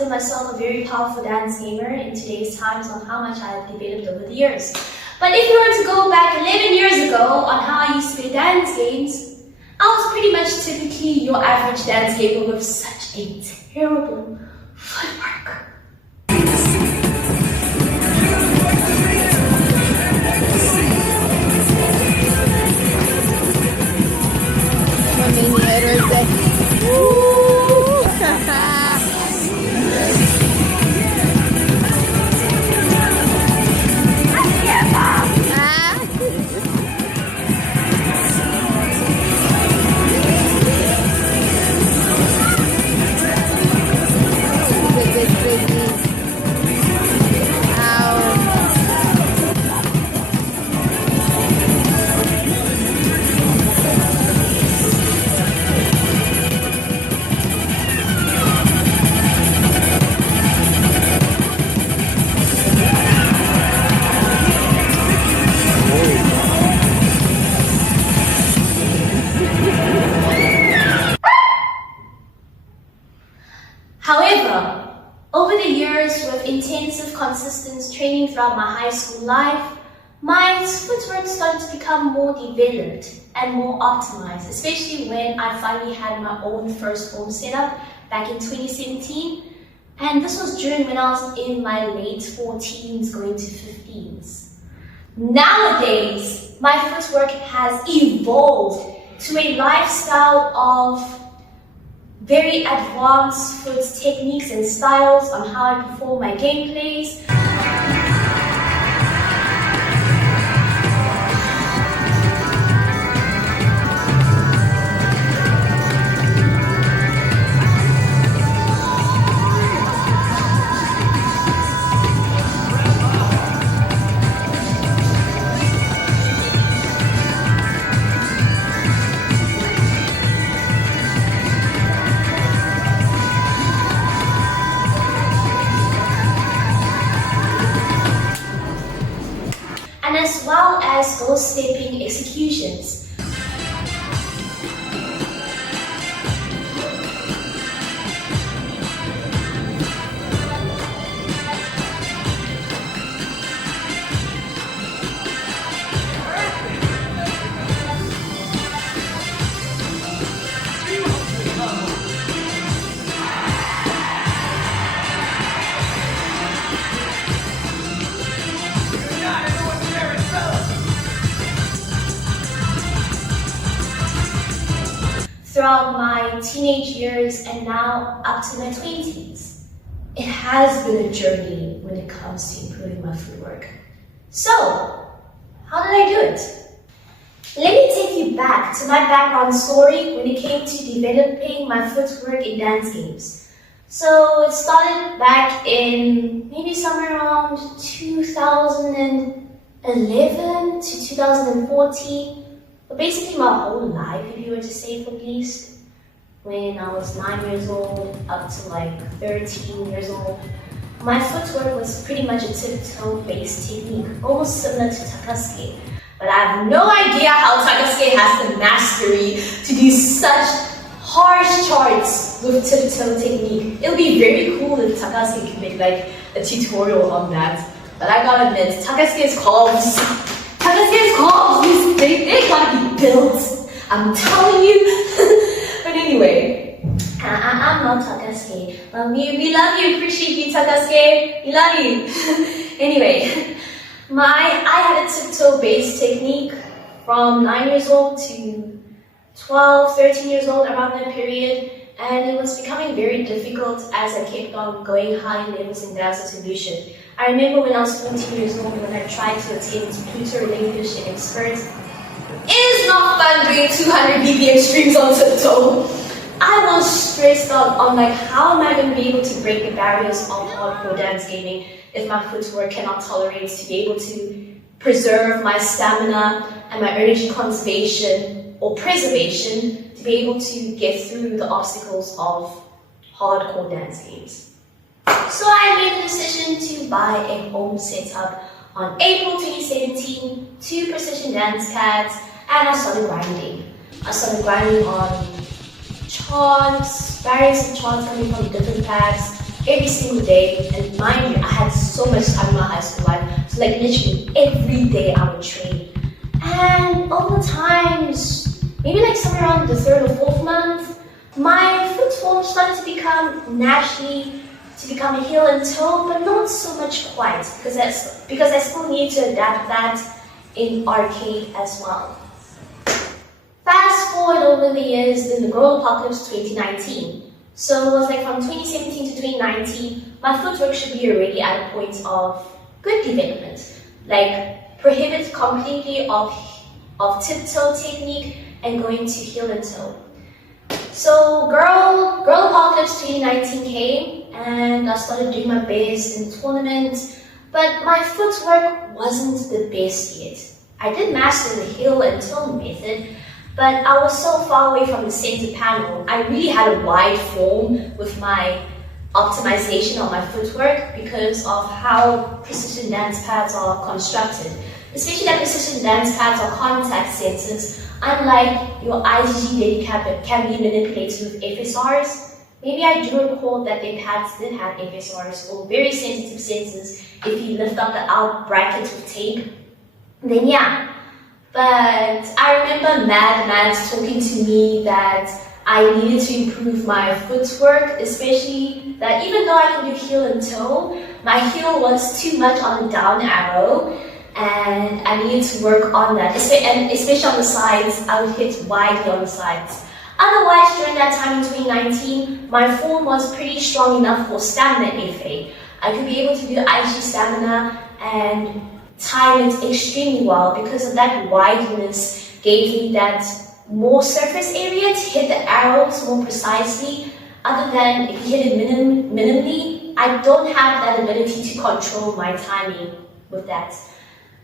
consider myself a very powerful dance gamer in today's times on how much I have developed over the years. But if you were to go back 11 years ago on how I used to play dance games, I was pretty much typically your average dance gamer with such a terrible footwork. However, over the years with intensive, consistent training throughout my high school life, my footwork started to become more developed and more optimized, especially when I finally had my own first home setup back in 2017. And this was during when I was in my late 14s going to 15s. Nowadays, my footwork has evolved to a lifestyle of very advanced foot techniques and styles on how I perform my gameplays. And as well as those stepping executions. Throughout my teenage years and now up to my 20s. It has been a journey when it comes to improving my footwork. So, how did I do it? Let me take you back to my background story when it came to developing my footwork in dance games. So it started back in maybe somewhere around 2011 to 2014. But basically my whole life, if you were to say at least, when I was 9 years old up to like 13 years old, my footwork was pretty much a tiptoe based technique, almost similar to Takasuke. But I have no idea how Takasuke has the mastery to do such harsh charts with tiptoe technique. It'll be very cool if Takasuke can make like a tutorial on that. But I gotta admit, Takasuke's calves, they gotta be built. I'm telling you. But anyway, I'm not Takasuke. We love you, appreciate you, Takasuke. We love you. Anyway, I had a tiptoe based technique from 9 years old to 12, 13 years old, around that period. And it was becoming very difficult as I kept on going high levels in dance resolution. I remember when I was 14 years old when I tried to attempt Pluto, Relinquish, and Expert. It is not fun doing 200 BPM streams on tiptoe. I was stressed out on like how am I going to be able to break the barriers of hardcore dance gaming if my footwork cannot tolerate to be able to preserve my stamina and my energy conservation or preservation to be able to get through the obstacles of hardcore dance games. So I made the decision to buy a home setup on April 2017, 2 precision dance pads, and I started grinding. I started grinding on charts, various charts coming from different pads, every single day. And mind you, I had so much time in my high school life, so like literally every day I would train. And over times, maybe like somewhere around the 3rd or 4th month, my foot form started to become a heel and toe, but not so much quite, because I still need to adapt that in arcade as well. Fast forward over the years, then the Girl Apocalypse 2019. So it was like from 2017 to 2019, my footwork should be already at a point of good development. Like prohibit completely of tiptoe technique and going to heel and toe. So Girl Apocalypse 2019 came and I started doing my best in the tournament, but my footwork wasn't the best yet. I did master the heel and toe method, but I was so far away from the center panel. I really had a wide form with my optimization on my footwork because of how precision dance pads are constructed. Especially that precision dance pads are contact sensors, unlike your IgG that can be manipulated with FSRs. Maybe I do recall that their pads did have FSRs or very sensitive sensors if you lift up the out brackets with tape. Then yeah. But I remember Mads talking to me that I needed to improve my footwork, especially that even though I can do heel and toe, my heel was too much on the down arrow and I needed to work on that, and especially on the sides. I would hit widely on the sides. Otherwise, during that time in 2019, my form was pretty strong enough for stamina FA. I could be able to do IG stamina and time it extremely well because of that wideness gave me that more surface area to hit the arrows more precisely. Other than if you hit it minimally, I don't have that ability to control my timing with that.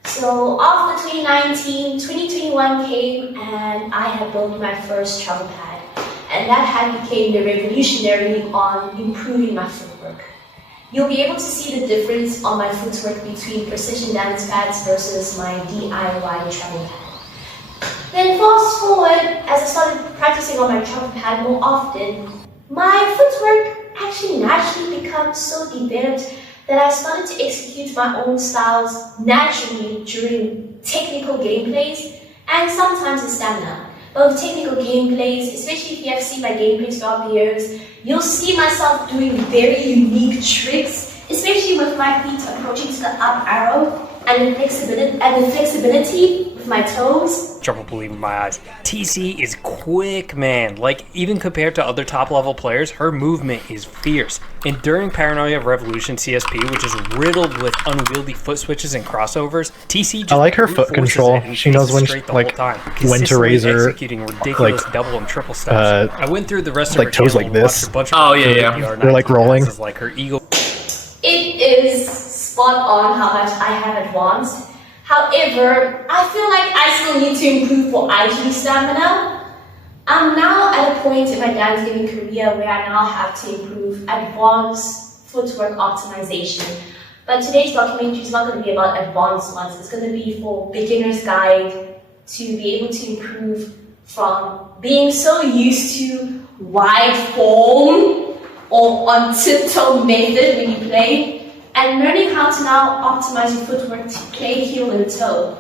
So after 2019, 2021 came and I had built my first travel pad, and that pad became the revolutionary on improving my footwork. You'll be able to see the difference on my footwork between precision dance pads versus my DIY travel pad. Then fast forward, as I started practicing on my travel pad more often, my footwork actually naturally becomes so developed that I started to execute my own styles naturally during technical gameplays and sometimes in stamina. But with technical gameplays, especially if you have seen my gameplays throughout the years, you'll see myself doing very unique tricks, especially with my feet approaching to the up arrow and the flexibility with my toes. Trouble believing my eyes. TC is quick, man. Like, even compared to other top level players, her movement is fierce. And during Paranoia Revolution CSP, which is riddled with unwieldy foot switches and crossovers, TC just I like her foot control. She knows when to raise her executing ridiculous double and triple steps. I went through the rest of her toes like this. A bunch of They're like rolling. Like her eagle. It is spot on how much I have advanced. However, I feel like I still need to improve for IG stamina. I'm now at a point in my dance gaming career where I now have to improve advanced footwork optimization. But today's documentary is not going to be about advanced ones. It's going to be for beginner's guide to be able to improve from being so used to wide form or on tiptoe method when you play, and learning how to now optimize your footwork to play heel and toe.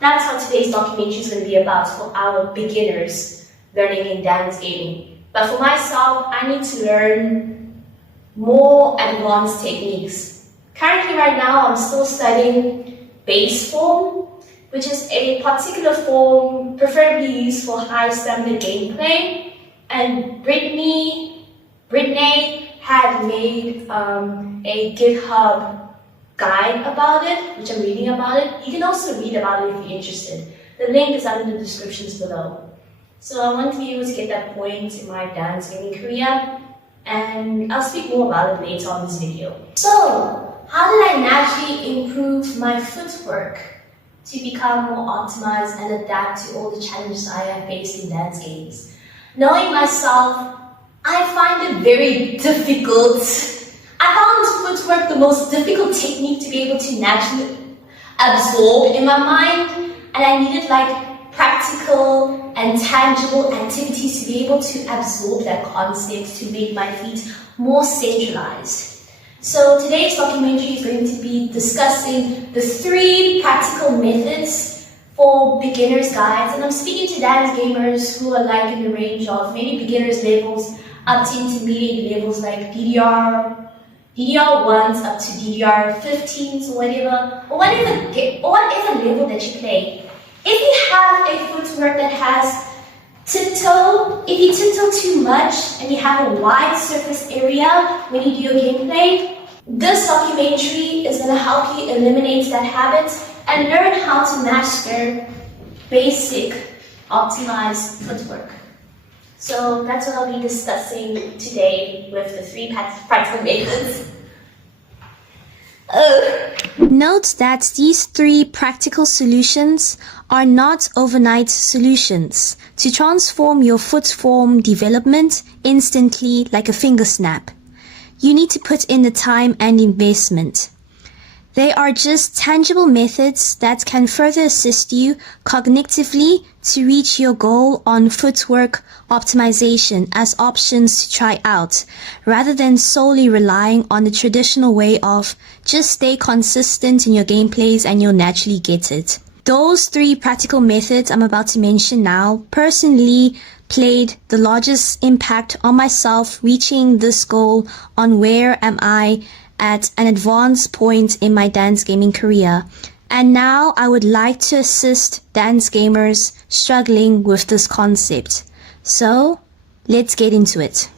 That's what today's documentary is going to be about for our beginners learning in dance gaming. But for myself, I need to learn more advanced techniques. Currently right now, I'm still studying base form, which is a particular form preferably used for high stamina gameplay. And Brittany had made a GitHub guide about it, which I'm reading about it. You can also read about it if you're interested. The link is under the descriptions below. So I want to be able to get that point in my dance gaming career, and I'll speak more about it later on this video. So, how did I naturally improve my footwork to become more optimized and adapt to all the challenges I have faced in dance games? Knowing myself, I find it very difficult. I found footwork the most difficult technique to be able to naturally absorb in my mind, and I needed like practical and tangible activities to be able to absorb that concept, to make my feet more centralized. So today's documentary is going to be discussing the 3 practical methods for beginners guides, and I'm speaking to dance gamers who are like in the range of maybe beginners levels up to intermediate levels like DDR 1s up to DDR 15s or whatever, or whatever level that you play. If you have a footwork that has tiptoe, if you tiptoe too much and you have a wide surface area when you do your gameplay, this documentary is going to help you eliminate that habit and learn how to master basic optimized footwork. So that's what I'll be discussing today with the 3 practical methods. Note that these 3 practical solutions are not overnight solutions to transform your foot form development instantly like a finger snap. You need to put in the time and investment. They are just tangible methods that can further assist you cognitively to reach your goal on footwork optimization as options to try out, rather than solely relying on the traditional way of just stay consistent in your gameplays and you'll naturally get it. Those 3 practical methods I'm about to mention now personally played the largest impact on myself reaching this goal on where am I at an advanced point in my dance gaming career. And now I would like to assist dance gamers struggling with this concept. So let's get into it.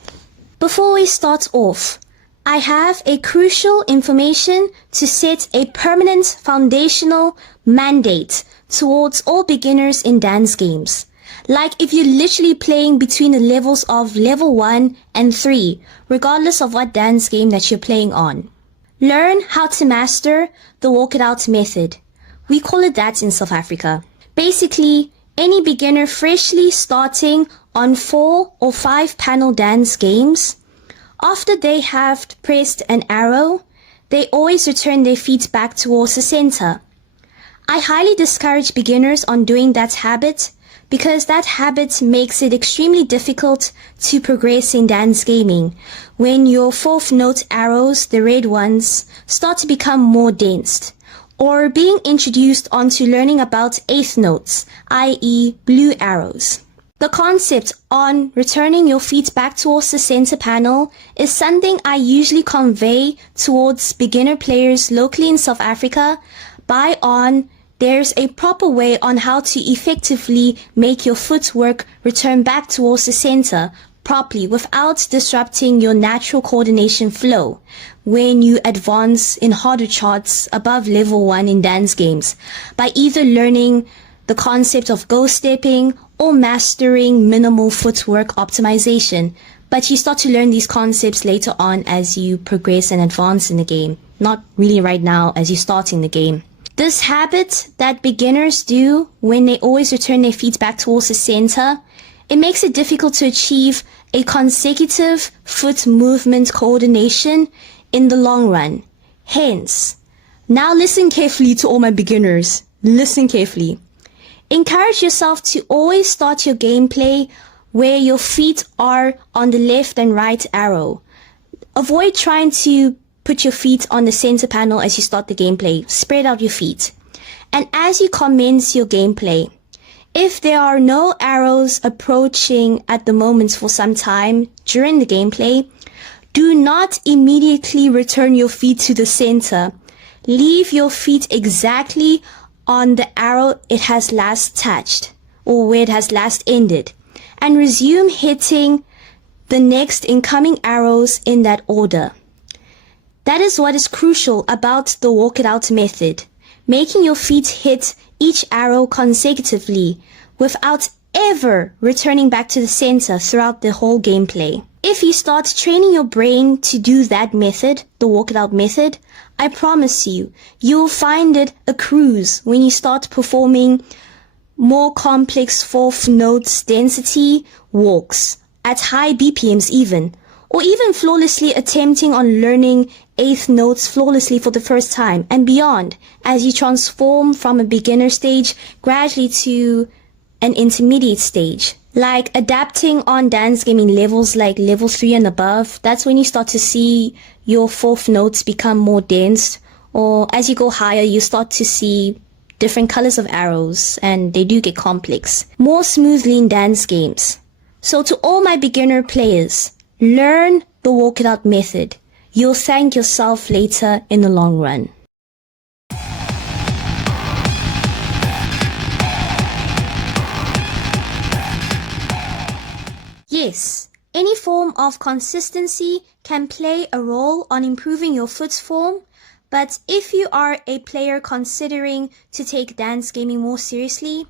Before we start off, I have a crucial information to set a permanent foundational mandate towards all beginners in dance games. Like if you're literally playing between the levels of level 1 and 3, regardless of what dance game that you're playing on. Learn how to master the walk it out method. We call it that in South Africa. Basically, any beginner freshly starting on 4 or 5 panel dance games, after they have pressed an arrow, they always return their feet back towards the center. I highly discourage beginners on doing that habit because that habit makes it extremely difficult to progress in dance gaming when your 4th note arrows, the red ones, start to become more dense, or being introduced onto learning about 8th notes, i.e. blue arrows. The concept on returning your feet back towards the center panel is something I usually convey towards beginner players locally in South Africa by there's a proper way on how to effectively make your footwork return back towards the center properly without disrupting your natural coordination flow when you advance in harder charts above level 1 in dance games by either learning the concept of ghost stepping or mastering minimal footwork optimization. But you start to learn these concepts later on as you progress and advance in the game, not really right now as you're starting the game. This habit that beginners do when they always return their feet back towards the center, it makes it difficult to achieve a consecutive foot movement coordination in the long run. Hence, now listen carefully to all my beginners. Listen carefully. Encourage yourself to always start your gameplay where your feet are on the left and right arrow. Avoid trying to put your feet on the center panel as you start the gameplay. Spread out your feet. And as you commence your gameplay, if there are no arrows approaching at the moment for some time during the gameplay, do not immediately return your feet to the center. Leave your feet exactly on the arrow it has last touched or where it has last ended, and resume hitting the next incoming arrows in that order. That is what is crucial about the walk it out method, making your feet hit each arrow consecutively without ever returning back to the center throughout the whole gameplay. If you start training your brain to do that method, the walk it out method, I promise you, you'll find it a cruise when you start performing more complex 4th notes density walks at high BPMs even, or even flawlessly attempting on learning 8th notes flawlessly for the first time and beyond as you transform from a beginner stage gradually to an intermediate stage. Like adapting on dance gaming levels like level 3 and above, that's when you start to see your fourth notes become more dense, or as you go higher, you start to see different colors of arrows, and they do get complex more smoothly in dance games. So to all my beginner players, learn the walk it out method. You'll thank yourself later in the long run. Yes, any form of consistency can play a role on improving your foot form, but if you are a player considering to take dance gaming more seriously,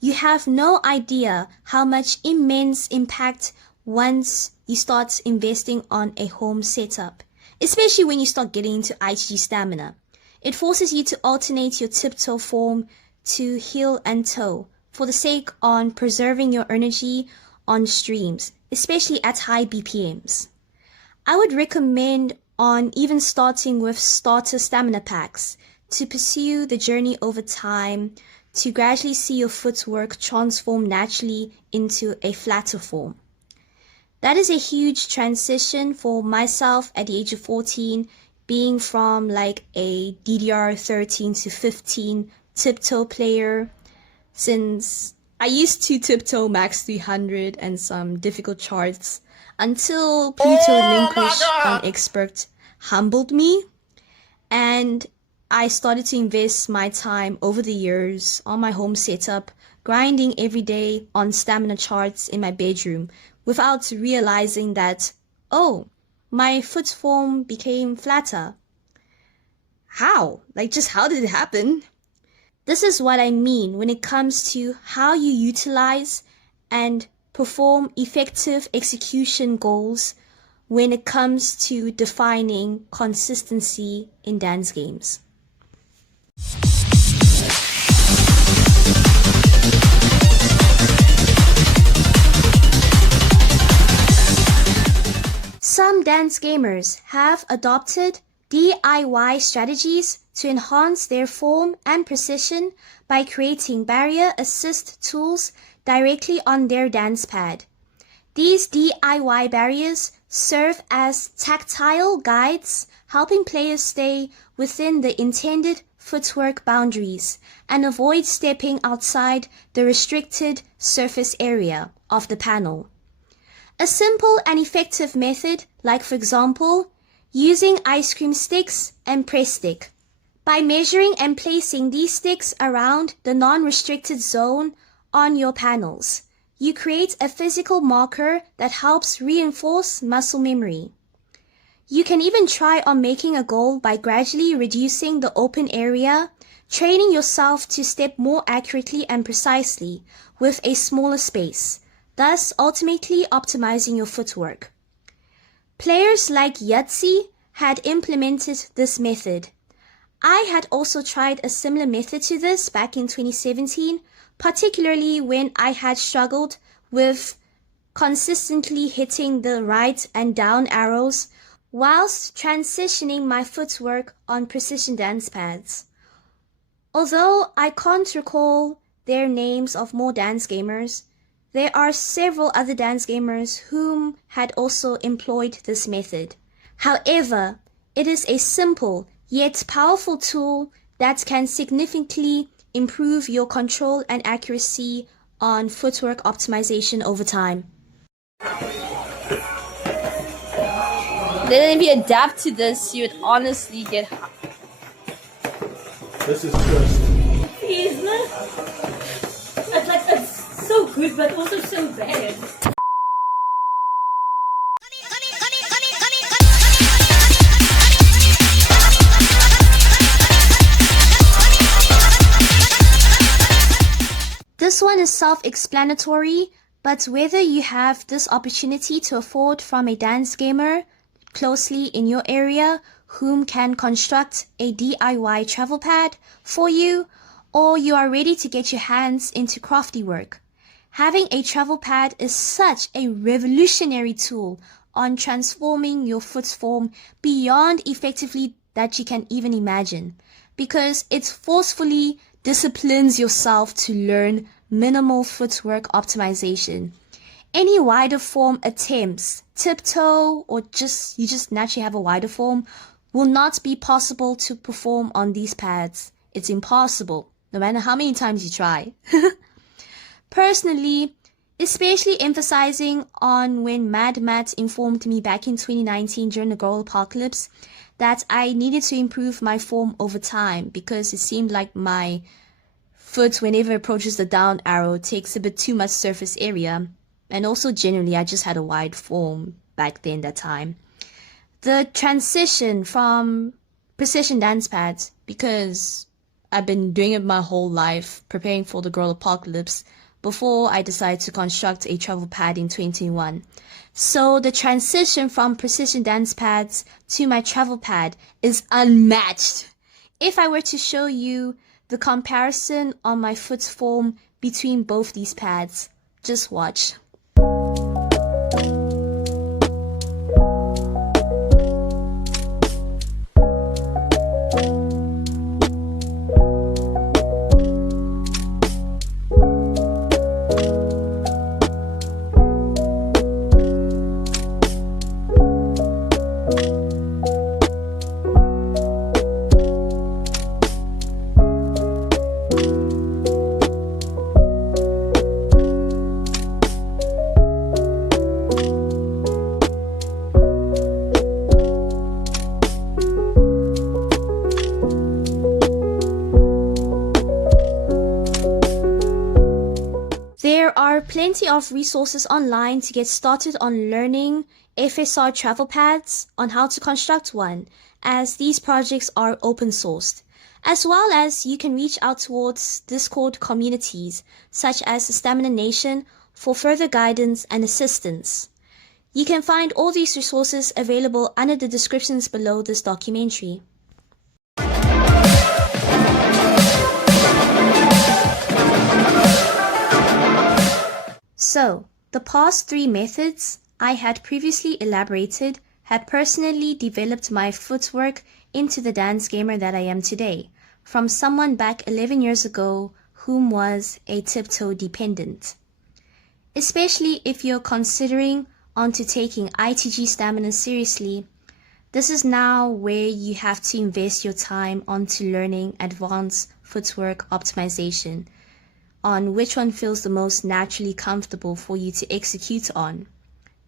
you have no idea how much immense impact once you start investing on a home setup, especially when you start getting into IGG stamina. It forces you to alternate your tiptoe form to heel and toe for the sake on preserving your energy on streams, especially at high BPMs. I would recommend on even starting with starter stamina packs to pursue the journey over time to gradually see your footwork transform naturally into a flatter form. That is a huge transition for myself at the age of 14, being from like a DDR 13 to 15 tiptoe player, since I used to tiptoe max 300 and some difficult charts until Pluto Relinquish on Expert humbled me, and I started to invest my time over the years on my home setup, grinding every day on stamina charts in my bedroom without realizing that, oh, my foot form became flatter. How? Like, just how did it happen? This is what I mean when it comes to how you utilize and perform effective execution goals when it comes to defining consistency in dance games. Some dance gamers have adopted DIY strategies to enhance their form and precision by creating barrier assist tools directly on their dance pad. These DIY barriers serve as tactile guides, helping players stay within the intended footwork boundaries and avoid stepping outside the restricted surface area of the panel. A simple and effective method, like for example, using ice cream sticks and press stick. By measuring and placing these sticks around the non-restricted zone on your panels, you create a physical marker that helps reinforce muscle memory. You can even try on making a goal by gradually reducing the open area, training yourself to step more accurately and precisely with a smaller space, thus ultimately optimizing your footwork. Players like Yahtzee had implemented this method. I had also tried a similar method to this back in 2017, particularly when I had struggled with consistently hitting the right and down arrows whilst transitioning my footwork on precision dance pads. Although I can't recall their names of more dance gamers, there are several other dance gamers whom had also employed this method. However, it is a simple yet powerful tool that can significantly improve your control and accuracy on footwork optimization over time. Then if you adapt to this, you would honestly get... This is just... Please, no. It's so good, but also so bad. This one is self-explanatory, but whether you have this opportunity to afford from a dance gamer closely in your area whom can construct a DIY travel pad for you, or you are ready to get your hands into crafty work, having a travel pad is such a revolutionary tool on transforming your foot form beyond effectively that you can even imagine, because it forcefully disciplines yourself to learn minimal footwork optimization. Any wider form attempts, tiptoe, or you just naturally have a wider form, will not be possible to perform on these pads. It's impossible, no matter how many times you try. Personally, especially emphasizing on when Mad Matt informed me back in 2019 during the Girl Apocalypse that I needed to improve my form over time because it seemed like my foot, whenever it approaches the down arrow, takes a bit too much surface area. And also generally, I just had a wide form back then that time. The transition from precision dance pads, because I've been doing it my whole life, preparing for the Girl Apocalypse, before I decided to construct a travel pad in 2021. So the transition from precision dance pads to my travel pad is unmatched. If I were to show you the comparison on my foot form between both these pads, just watch. There are plenty of resources online to get started on learning FSR travel pads, on how to construct one, as these projects are open sourced, as well as you can reach out towards Discord communities such as the Stamina Nation for further guidance and assistance. You can find all these resources available under the descriptions below this documentary. So, the past three methods I had previously elaborated had personally developed my footwork into the dance gamer that I am today, from someone back 11 years ago whom was a tiptoe dependent. Especially if you're considering onto taking ITG stamina seriously, this is now where you have to invest your time onto learning advanced footwork optimization, on which one feels the most naturally comfortable for you to execute on.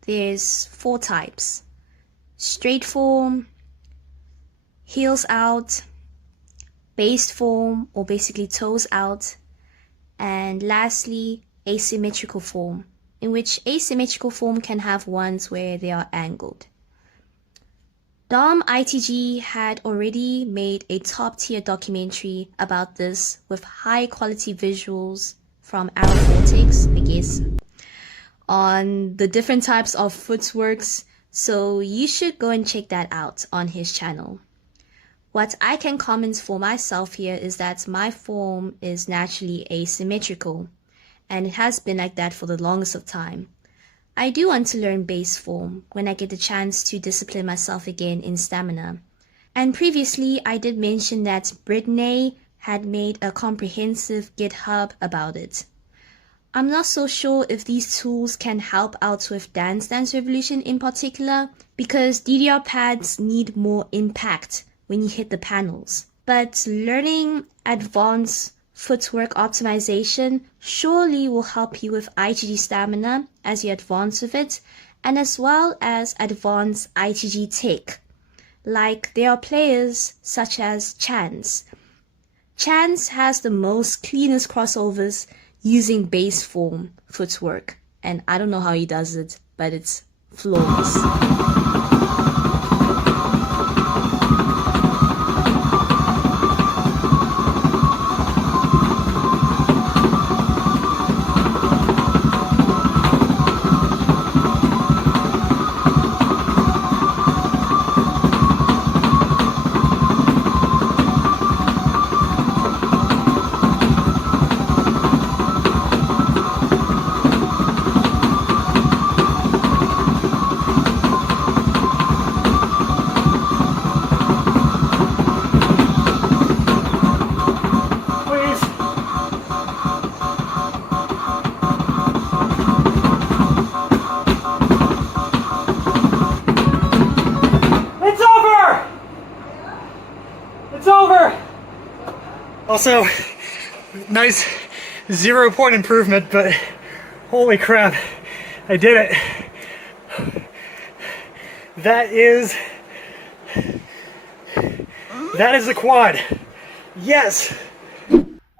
There's 4 types: straight form, heels out, based form, or basically toes out, and lastly, asymmetrical form, in which asymmetrical form can have ones where they are angled. Dom ITG had already made a top-tier documentary about this with high-quality visuals from Arrow Vortex, I guess, on the different types of footworks, so you should go and check that out on his channel. What I can comment for myself here is that my form is naturally asymmetrical, and it has been like that for the longest of time. I do want to learn base form when I get the chance to discipline myself again in stamina. And previously I did mention that Brittany had made a comprehensive GitHub about it. I'm not so sure if these tools can help out with Dance Revolution in particular, because DDR pads need more impact when you hit the panels. But learning advanced footwork optimization surely will help you with ITG stamina as you advance with it, and as well as advanced ITG tech. Like there are players such as Chance. Chance has the most cleanest crossovers using base form footwork, and I don't know how he does it, but it's flawless. It's over! Also, nice 0-point improvement, but holy crap, I did it. That is the quad. Yes!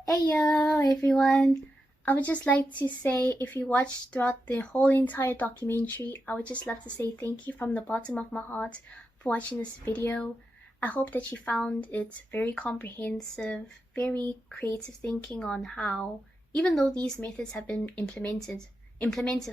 Heyo everyone! I would just like to say, if you watched throughout the whole entire documentary, I would just love to say thank you from the bottom of my heart for watching this video. I hope that you found it very comprehensive, very creative thinking on how, even though these methods have been implemented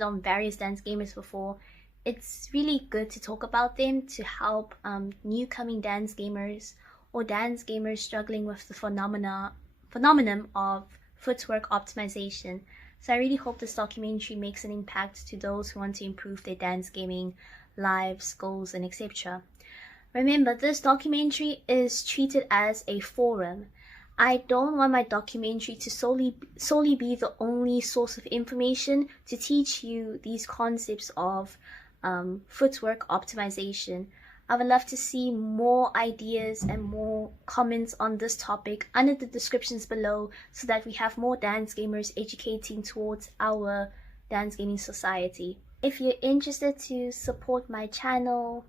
on various dance gamers before, it's really good to talk about them to help new coming dance gamers or dance gamers struggling with the phenomenon of footwork optimization. So I really hope this documentary makes an impact to those who want to improve their dance gaming lives, goals, and etc. Remember, this documentary is treated as a forum. I don't want my documentary to solely be the only source of information to teach you these concepts of footwork optimization. I would love to see more ideas and more comments on this topic under the descriptions below so that we have more dance gamers educating towards our dance gaming society. If you're interested to support my channel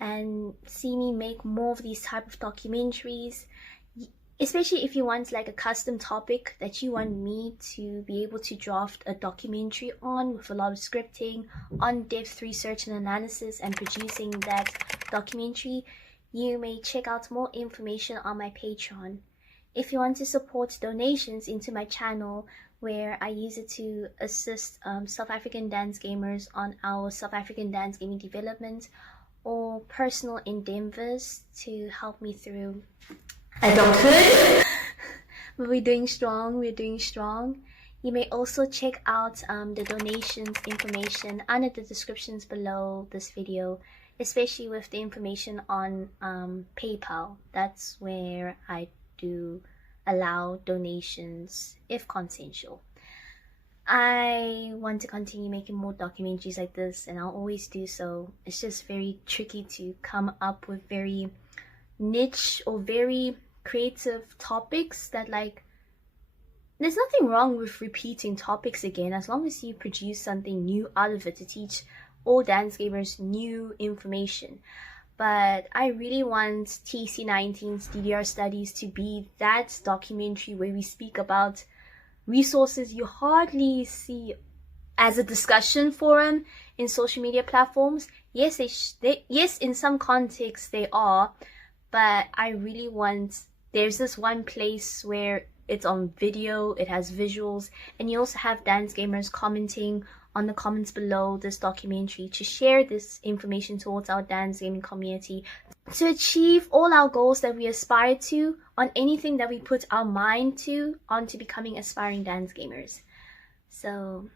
and see me make more of these type of documentaries, especially if you want like a custom topic that you want me to be able to draft a documentary on with a lot of scripting, on-depth research and analysis and producing that documentary, you may check out more information on my Patreon. If you want to support donations into my channel, where I use it to assist South African dance gamers on our South African dance gaming development, or personal endeavors to help me through adulthood. But we're doing strong. You may also check out the donations information under the descriptions below this video, especially with the information on PayPal. That's where I do allow donations if consensual. I want to continue making more documentaries like this, and I'll always do so. It's just very tricky to come up with very niche or very creative topics that, like, there's nothing wrong with repeating topics again as long as you produce something new out of it to teach all dance gamers new information. But I really want TC19's DDR studies to be that documentary where we speak about resources you hardly see as a discussion forum in social media platforms. Yes, yes, in some contexts they are, but I really want, there's this one place where it's on video, it has visuals, and you also have dance gamers commenting on the comments below this documentary to share this information towards our dance gaming community to achieve all our goals that we aspire to on anything that we put our mind to onto becoming aspiring dance gamers. So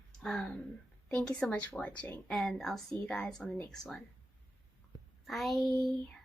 thank you so much for watching, and I'll see you guys on the next one. Bye.